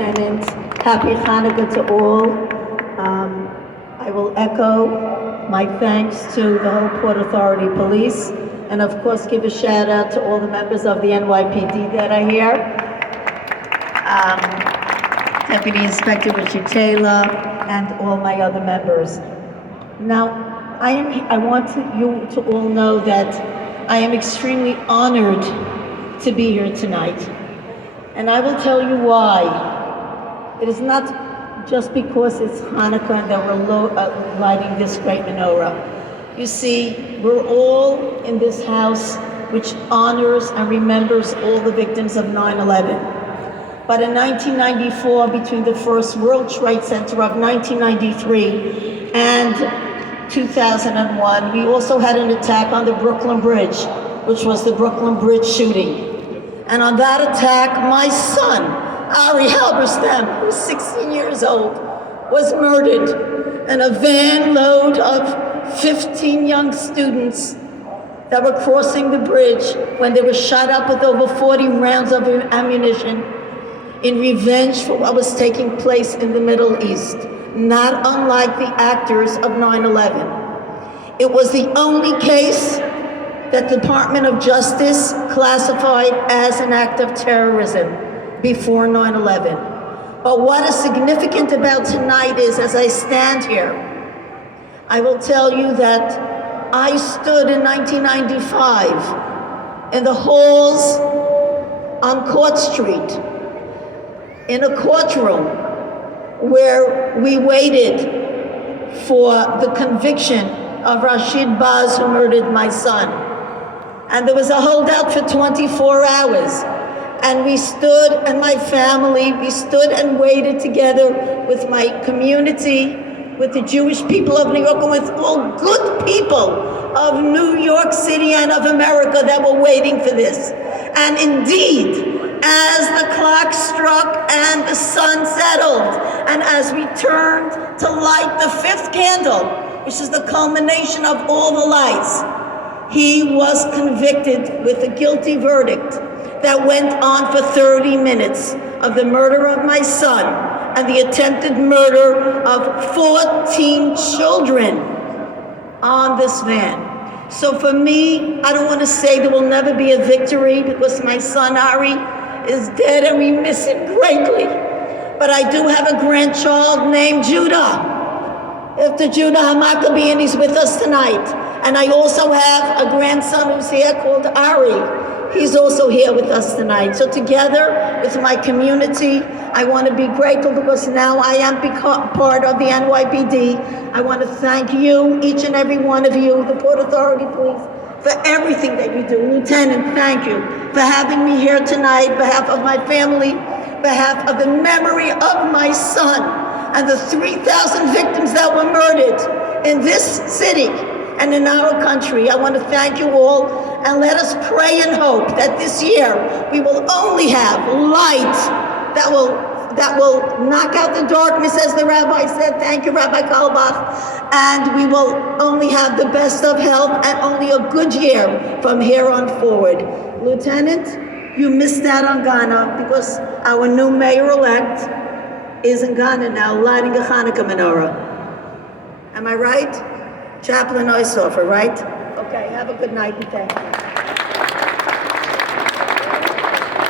Lieutenant. Happy Hanukkah to all. I will echo my thanks to the whole Port Authority Police, and of course give a shout out to all the members of the NYPD that are here. Deputy Inspector Richard Taylor, and all my other members. Now, I want you to all know that I am extremely honored to be here tonight. And I will tell you why. It is not just because it's Hanukkah and that we're lighting this great menorah. You see, we're all in this house which honors and remembers all the victims of 9/11. But in 1994, between the first World Trade Center of 1993 and 2001, we also had an attack on the Brooklyn Bridge, which was the Brooklyn Bridge shooting. And on that attack, my son, Ari Halberstam, who was 16 years old, was murdered in a van load of 15 young students that were crossing the bridge when they were shot up with over 40 rounds of ammunition in revenge for what was taking place in the Middle East, not unlike the actors of 9/11. It was the only case that the Department of Justice classified as an act of terrorism before 9/11. But what is significant about tonight is, as I stand here, I will tell you that I stood in 1995 in the halls on Court Street, in a courtroom where we waited for the conviction of Rashid Baz, who murdered my son. And there was a holdout for 24 hours. And we stood, and my family, we stood and waited together with my community, with the Jewish people of New York, and with all good people of New York City and of America that were waiting for this. And indeed, as the clock struck and the sun settled, and as we turned to light the fifth candle, which is the culmination of all the lights, he was convicted with a guilty verdict that went on for 30 minutes of the murder of my son and the attempted murder of 14 children on this van. So for me, I don't want to say there will never be a victory because my son Ari is dead and we miss him greatly. But I do have a grandchild named Judah. After Judah HaMaccabee, and he's with us tonight. And I also have a grandson who's here called Ari. He's also here with us tonight. So together with my community, I want to be grateful because now I am part of the NYPD. I want to thank you, each and every one of you, the Port Authority Police, for everything that you do. Lieutenant, thank you for having me here tonight, on behalf of my family, on behalf of the memory of my son and the 3,000 victims that were murdered in this city and in our country. I want to thank you all, and let us pray and hope that this year we will only have light that will knock out the darkness, as the rabbi said. Thank you, Rabbi Kalbach. And we will only have the best of health and only a good year from here on forward. Lieutenant, you missed out on Ghana because our new mayor-elect is in Ghana now, lighting a Hanukkah menorah. Am I right? Chaplain Eishofer, right? Okay, have a good night and thank you.